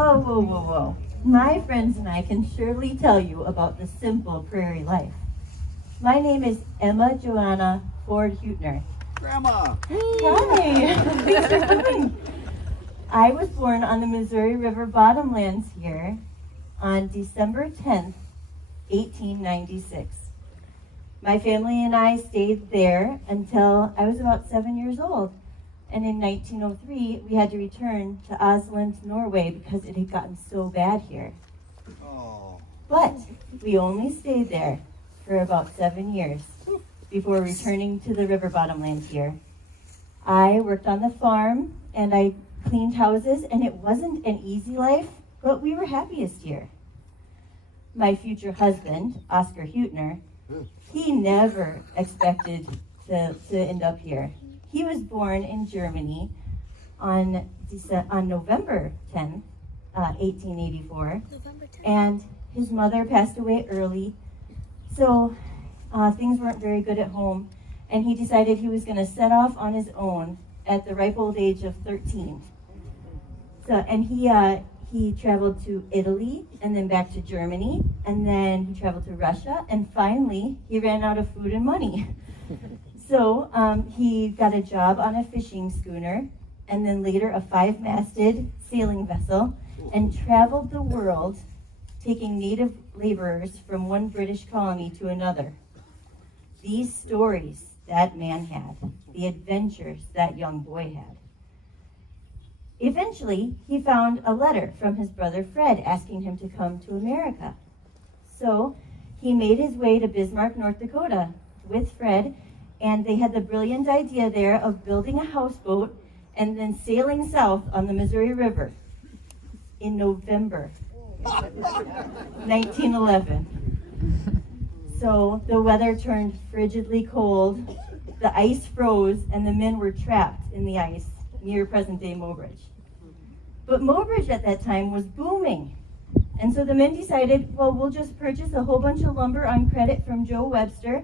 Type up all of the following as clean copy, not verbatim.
Oh, whoa, whoa, whoa. My friends and I can surely tell you about the simple prairie life. My name is Emma Johanna Fjorde Huettner. Grandma! Hi! Thanks for coming. I was born on the Missouri River bottomlands here on December 10th, 1896. My family and I stayed there until I was about 7 years old. And in 1903, we had to return to Oslo, Norway, because it had gotten so bad here. Oh. But we only stayed there for about 7 years before returning to the river bottomland here. I worked on the farm and I cleaned houses, and it wasn't an easy life, but we were happiest here. My future husband, Oscar Huettner, he never expected to end up here. He was born in Germany on November 10th, 1884, and his mother passed away early, so things weren't very good at home, and he decided he was going to set off on his own at the ripe old age of 13. And he traveled to Italy, and then back to Germany, and then he traveled to Russia, and finally he ran out of food and money. So he got a job on a fishing schooner, and then later a 5-masted sailing vessel, and traveled the world, taking native laborers from one British colony to another. These stories that man had, the adventures that young boy had. Eventually, he found a letter from his brother Fred asking him to come to America. So he made his way to Bismarck, North Dakota with Fred, and they had the brilliant idea there of building a houseboat and then sailing south on the Missouri River in November 1911. So the weather turned frigidly cold, the ice froze, and the men were trapped in the ice near present-day Mobridge. But Mobridge at that time was booming. And so the men decided, well, we'll just purchase a whole bunch of lumber on credit from Joe Webster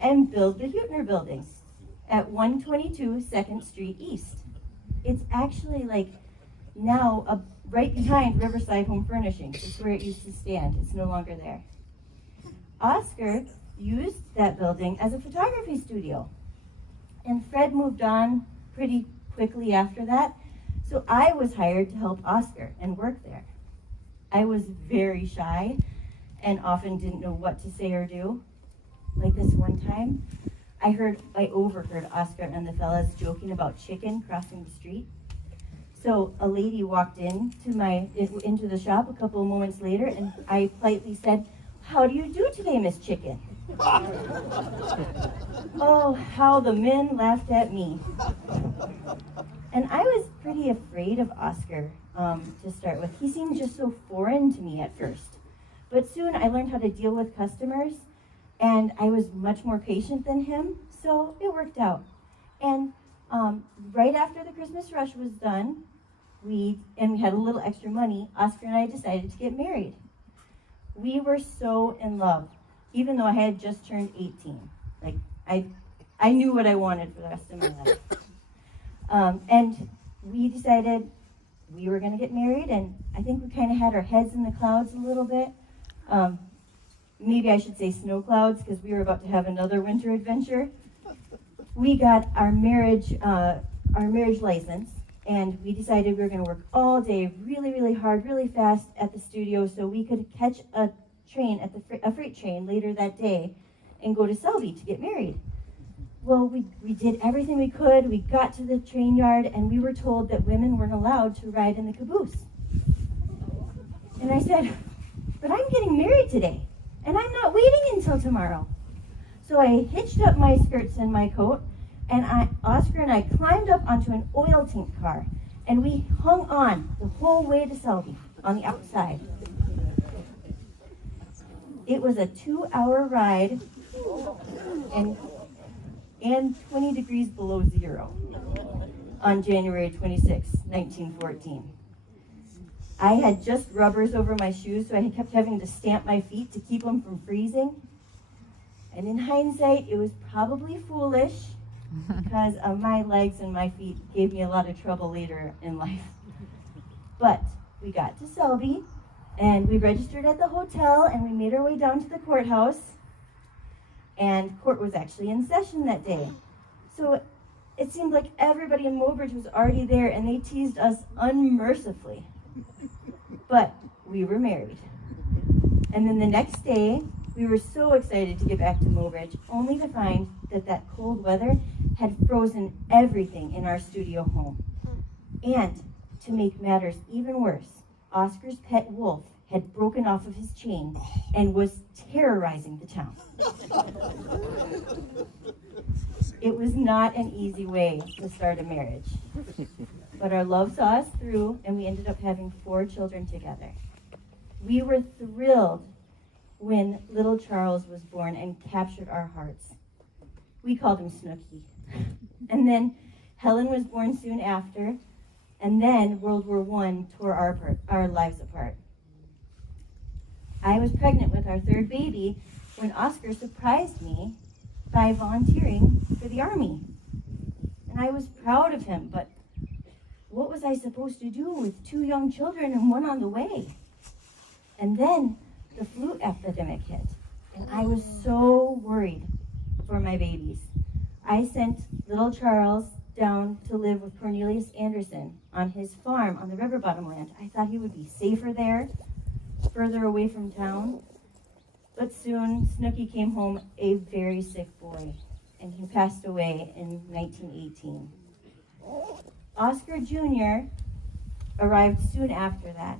and build the Huettner building at 122 2nd Street East. It's actually like now right behind Riverside Home Furnishings. It's where it used to stand. It's no longer there. Oscar used that building as a photography studio. And Fred moved on pretty quickly after that. So I was hired to help Oscar and work there. I was very shy and often didn't know what to say or do. Like this one time, I overheard Oscar and the fellas joking about chicken crossing the street. So a lady walked into the shop a couple of moments later, and I politely said, "How do you do today, Miss Chicken?" Oh, how the men laughed at me. And I was pretty afraid of Oscar to start with. He seemed just so foreign to me at first. But soon I learned how to deal with customers, and I was much more patient than him, so it worked out. And right after the Christmas rush was done, we had a little extra money, Oscar and I decided to get married. We were so in love, even though I had just turned 18. Like, I knew what I wanted for the rest of my life. And we decided we were going to get married, and I think we kind of had our heads in the clouds a little bit. Maybe I should say snow clouds, because we were about to have another winter adventure. We got our marriage license, and we decided we were going to work all day, really, really hard, really fast at the studio, so we could catch a train a freight train later that day and go to Selby to get married. Well, we did everything we could. We got to the train yard, and we were told that women weren't allowed to ride in the caboose. And I said, "But I'm getting married today, and I'm not waiting until tomorrow." So I hitched up my skirts and my coat, and Oscar and I climbed up onto an oil tank car, and we hung on the whole way to Selby on the outside. It was a 2-hour ride, and 20 degrees below zero on January 26, 1914. I had just rubbers over my shoes, so I kept having to stamp my feet to keep them from freezing. And in hindsight, it was probably foolish, because my legs and my feet gave me a lot of trouble later in life. But we got to Selby, and we registered at the hotel, and we made our way down to the courthouse. And court was actually in session that day. So it seemed like everybody in Mobridge was already there, and they teased us unmercifully. But we were married. And then the next day, we were so excited to get back to Mobridge, only to find that that cold weather had frozen everything in our studio home. And to make matters even worse, Oscar's pet wolf had broken off of his chain and was terrorizing the town. It was not an easy way to start a marriage. But our love saw us through, and we ended up having 4 children together. We were thrilled when little Charles was born and captured our hearts. We called him Snooky. And then Helen was born soon after, and then World War I tore our lives apart. I was pregnant with our 3rd baby when Oscar surprised me by volunteering for the Army. And I was proud of him, but what was I supposed to do with 2 young children and 1 on the way? And then the flu epidemic hit, and I was so worried for my babies. I sent little Charles down to live with Cornelius Anderson on his farm on the river bottom land. I thought he would be safer there, further away from town. But soon, Snooky came home a very sick boy, and he passed away in 1918. Oscar Jr. arrived soon after that,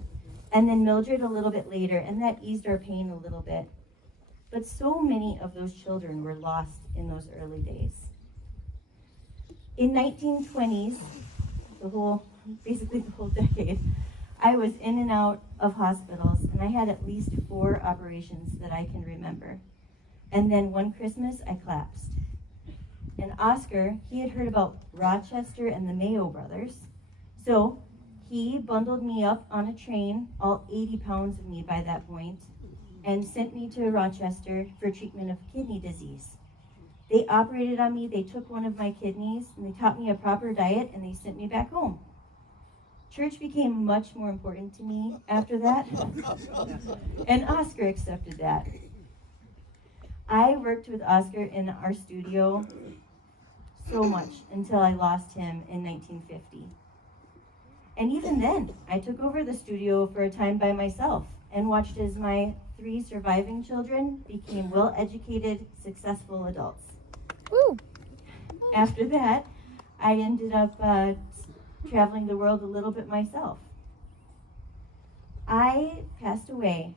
and then Mildred a little bit later, and that eased our pain a little bit. But so many of those children were lost in those early days. In 1920s, basically the whole decade, I was in and out of hospitals, and I had at least 4 operations that I can remember. And then one Christmas, I collapsed. And Oscar, he had heard about Rochester and the Mayo brothers, so he bundled me up on a train, all 80 pounds of me by that point, and sent me to Rochester for treatment of kidney disease. They operated on me, they took one of my kidneys, and they taught me a proper diet, and they sent me back home. Church became much more important to me after that, and Oscar accepted that. I worked with Oscar in our studio so much until I lost him in 1950. And even then, I took over the studio for a time by myself and watched as my 3 surviving children became well-educated, successful adults. Woo. After that, I ended up traveling the world a little bit myself. I passed away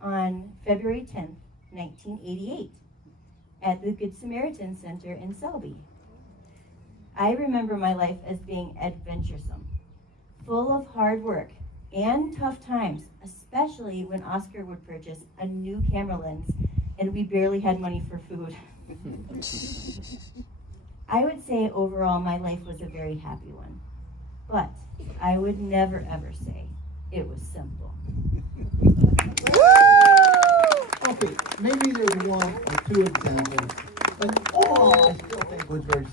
on February 10th, 1988, at the Good Samaritan Center in Selby. I remember my life as being adventuresome, full of hard work and tough times, especially when Oscar would purchase a new camera lens and we barely had money for food. I would say overall my life was a very happy one, but I would never ever say it was simple. Okay, maybe there's 1 or 2 examples, but overall I still think it was very